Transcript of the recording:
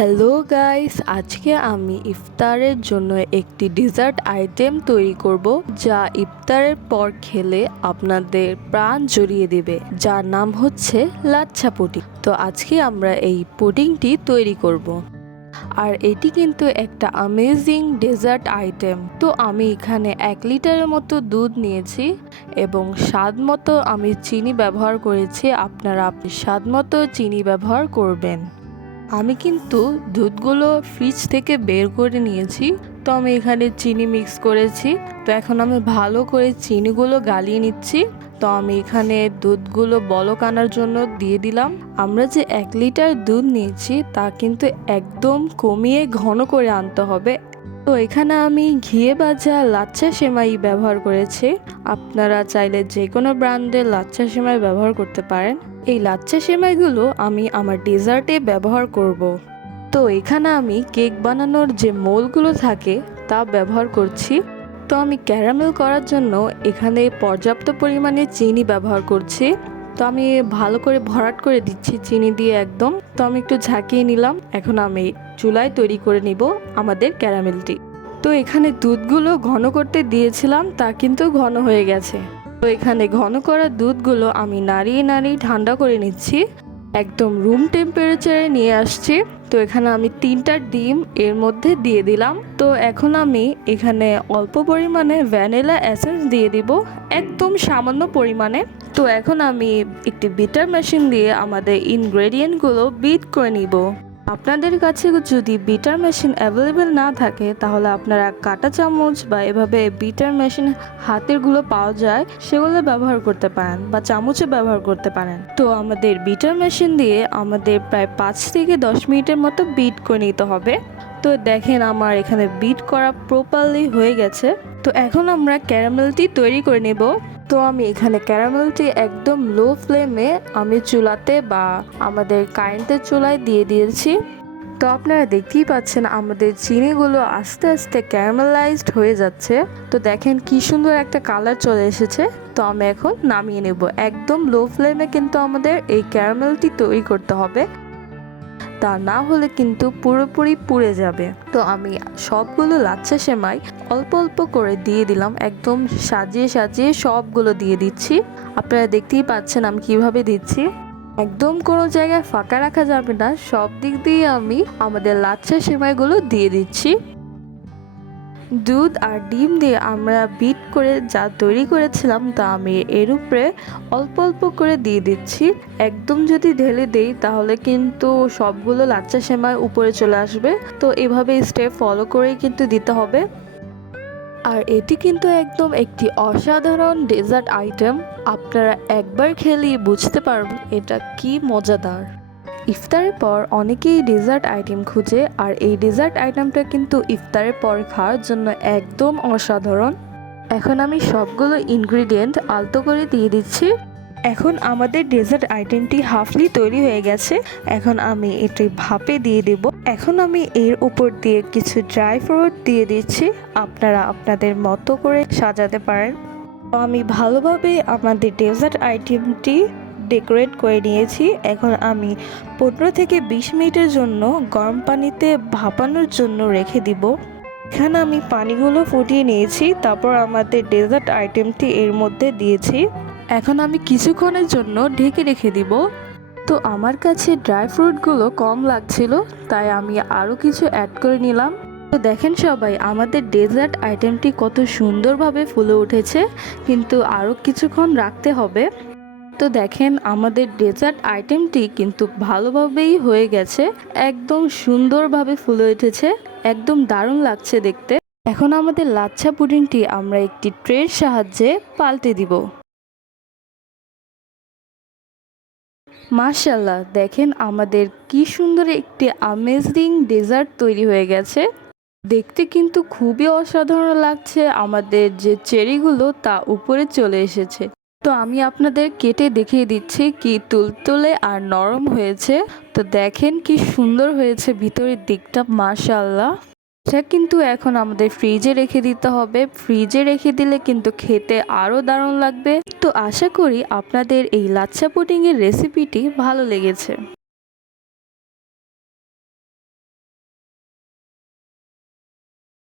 Hello guys, আজকে আমি ইফতারের জন্য একটি ডেজার্ট আইটেম তৈরি করব যা ইফতারের পর খেলে আপনাদের প্রাণ জড়িয়ে দেবে, যার নাম হচ্ছে লাচ্ছা পুডিং। তো আজকে আমরা এই পুডিংটি তৈরি করব। আর এটি কিন্তু একটা আমেজিং ডেজার্ট আইটেম তো আমি এখানে এক লিটারের মতো দুধ নিয়েছি এবং স্বাদ মতো আমি চিনি ব্যবহার করেছি। আপনারা আপনি স্বাদ মতো চিনি ব্যবহার করবেন। আমি কিন্তু দুধগুলো ফ্রিজ থেকে বের করে নিয়েছি। তো আমি এখানে চিনি মিক্স করেছি। তো এখন আমি ভালো করে চিনিগুলো গালিয়ে নিচ্ছি। তো আমি এখানে দুধগুলো বলক আনার জন্য দিয়ে দিলাম। আমরা যে এক লিটার দুধ নিয়েছি, তা কিন্তু একদম কমিয়ে ঘন করে আনতে হবে। তো এখানে আমি ঘিয়ে ভাজা লাচ্ছা সেমাই ব্যবহার করেছি। আপনারা চাইলে যে কোনো ব্র্যান্ডের লাচ্ছা সেমাই ব্যবহার করতে পারেন। এই লাচ্ছা সেমাইগুলো আমি আমার ডেজার্টে ব্যবহার করব। তো এখানে আমি কেক বানানোর যে মোলগুলো থাকে, তা ব্যবহার করছি। তো আমি ক্যারামেল করার জন্য এখানে পর্যাপ্ত পরিমাণে চিনি ব্যবহার করছি। তো আমি ভালো করে ভরাট করে দিচ্ছি চিনি দিয়ে একদম। তো আমি একটু ঝাঁকিয়ে নিলাম। এখন আমি চুলায় তৈরি করে নিব আমাদের ক্যারামেলটি। তো এখানে দুধগুলো ঘন করতে দিয়েছিলাম, তা কিন্তু ঘন হয়ে গেছে। তো এখানে ঘন করা দুধগুলো আমি নাড়িয়ে নাড়িয়ে ঠান্ডা করে নিচ্ছি। একদম রুম টেম্পারেচারে নিয়ে আসছি। তো এখানে আমি তিনটা ডিম এর মধ্যে দিয়ে দিলাম। তো এখন আমি এখানে অল্প পরিমাণে ভ্যানিলা এসেন্স দিয়ে দিব, একদম সামান্য পরিমাণে। তো এখন আমি একটি বিটার মেশিন দিয়ে আমাদের ইনগ্রেডিয়েন্টগুলো বিট করে নিব। আপনাদের কাছে যদি বিটার মেশিন অ্যাভেলেবেল না থাকে, তাহলে আপনারা কাটা চামচ বা এভাবে বিটার মেশিন হাতেরগুলো পাওয়া যায়, সেগুলো ব্যবহার করতে পারেন বা চামচও ব্যবহার করতে পারেন। তো আমাদের বিটার মেশিন দিয়ে আমাদের প্রায় পাঁচ থেকে দশ মিনিটের মতো বিট করে নিতে হবে। তো দেখেন আমার এখানে বিট করা প্রপারলি হয়ে গেছে। তো এখন আমরা ক্যারামেলটি তৈরি করে নেব। তো আমি এখানে ক্যারামেলটি একদম লো ফ্লেমে আমি চুলাতে বা আমাদের কারেন্টের চুলায় দিয়ে দিয়েছি। তো আপনারা দেখতেই পাচ্ছেন আমাদের চিনিগুলো আস্তে আস্তে ক্যারামেলাইজড হয়ে যাচ্ছে। তো দেখেন কি সুন্দর একটা কালার চলে এসেছে। তো আমি এখন নামিয়ে নেব। একদম লো ফ্লেমে কিন্তু আমাদের এই ক্যারামেলটি তৈরি করতে হবে। তা না হলে কিন্তু পুরোপুরি পুড়ে যাবে। তো আমি সবগুলো লাচ্ছা সেমাই অল্প অল্প করে দিয়ে দিলাম। একদম সাজিয়ে সাজিয়ে সবগুলো দিয়ে দিচ্ছি। আপনারা দেখতেই পাচ্ছেন আমি কীভাবে দিচ্ছি। একদম কোনো জায়গায় ফাঁকা রাখা যাবে না। সব দিক দিয়ে আমি আমাদের লাচ্ছা সেমাইগুলো দিয়ে দিচ্ছি। দুধ আর ডিম দিয়ে আমরা বিট করে যা তৈরি করেছিলাম তা আমি এর উপরে অল্প অল্প করে দিয়ে দিচ্ছি। একদম যদি ঢেলে দেই তাহলে কিন্তু সবগুলো লাচ্চা সেমাই উপরে চলে আসবে। তো এভাবে স্টেপ ফলো করেই কিন্তু দিতে হবে। আর এটি কিন্তু একদম একটি অসাধারণ ডেজার্ট আইটেম। আপনারা একবার খেলেই বুঝতে পারবেন এটা কি মজাদার। ইফতারের পর অনেকেই ডেজার্ট আইটেম খুঁজে আর এই ডেজার্ট আইটেমটা কিন্তু ইফতারের পর খাওয়ার জন্য একদম অসাধারণ। এখন আমি সবগুলো ইনগ্রিডিয়েন্ট আলতো করে দিয়ে দিচ্ছি। এখন আমাদের ডেজার্ট আইটেমটি হাফলি তৈরি হয়ে গেছে। এখন আমি এটি ভাপে দিয়ে দেব। এখন আমি এর উপর দিয়ে কিছু ড্রাই ফ্রুট দিয়ে দিচ্ছি। আপনারা আপনাদের মতো করে সাজাতে পারেন। তো আমি ভালোভাবে আমাদের ডেজার্ট আইটেমটি ডেকোরেট করে নিয়েছি। এখন আমি পনেরো থেকে বিশ মিনিটের জন্য গরম পানিতে ভাপানোর জন্য রেখে দিব। এখানে আমি পানিগুলো ফুটিয়ে নিয়েছি। তারপর আমাদের ডেজার্ট আইটেমটি এর মধ্যে দিয়েছি। এখন আমি কিছুক্ষণের জন্য ঢেকে রেখে দিব। তো আমার কাছে ড্রাই ফ্রুটগুলো কম লাগছিল, তাই আমি আরও কিছু অ্যাড করে নিলাম। তো দেখেন সবাই, আমাদের ডেজার্ট আইটেমটি কত সুন্দরভাবে ফুলে উঠেছে, কিন্তু আরও কিছুক্ষণ রাখতে হবে। তো দেখেন, আমাদের ডেজার্ট আইটেমটি কিন্তু ভালোভাবেই হয়ে গেছে, একদম সুন্দরভাবে ফুলে উঠেছে, একদম দারুণ লাগছে দেখতে। এখন আমাদের লাচ্ছা পুডিংটি আমরা একটি ট্রের সাহায্যে পাল্টে দিব। মাশাল্লাহ দেখেন আমাদের কি সুন্দর একটি আমেজিং ডেজার্ট তৈরি হয়ে গেছে। দেখতে কিন্তু খুবই অসাধারণ লাগছে আমাদের যে চেরিগুলো তা উপরে চলে এসেছে। তো আমি আপনাদের কেটে দেখিয়ে দিচ্ছি কি তুলতুলে আর নরম হয়েছে। তো দেখেন কি সুন্দর হয়েছে ভিতরের দিকটা মাশাল্লাহ এটা কিন্তু এখন আমাদের ফ্রিজে রেখে দিতে হবে। ফ্রিজে রেখে দিলে কিন্তু খেতে আরও দারুণ লাগবে। তো আশা করি আপনাদের এই লাচ্ছা পুডিংয়ের রেসিপিটি ভালো লেগেছে।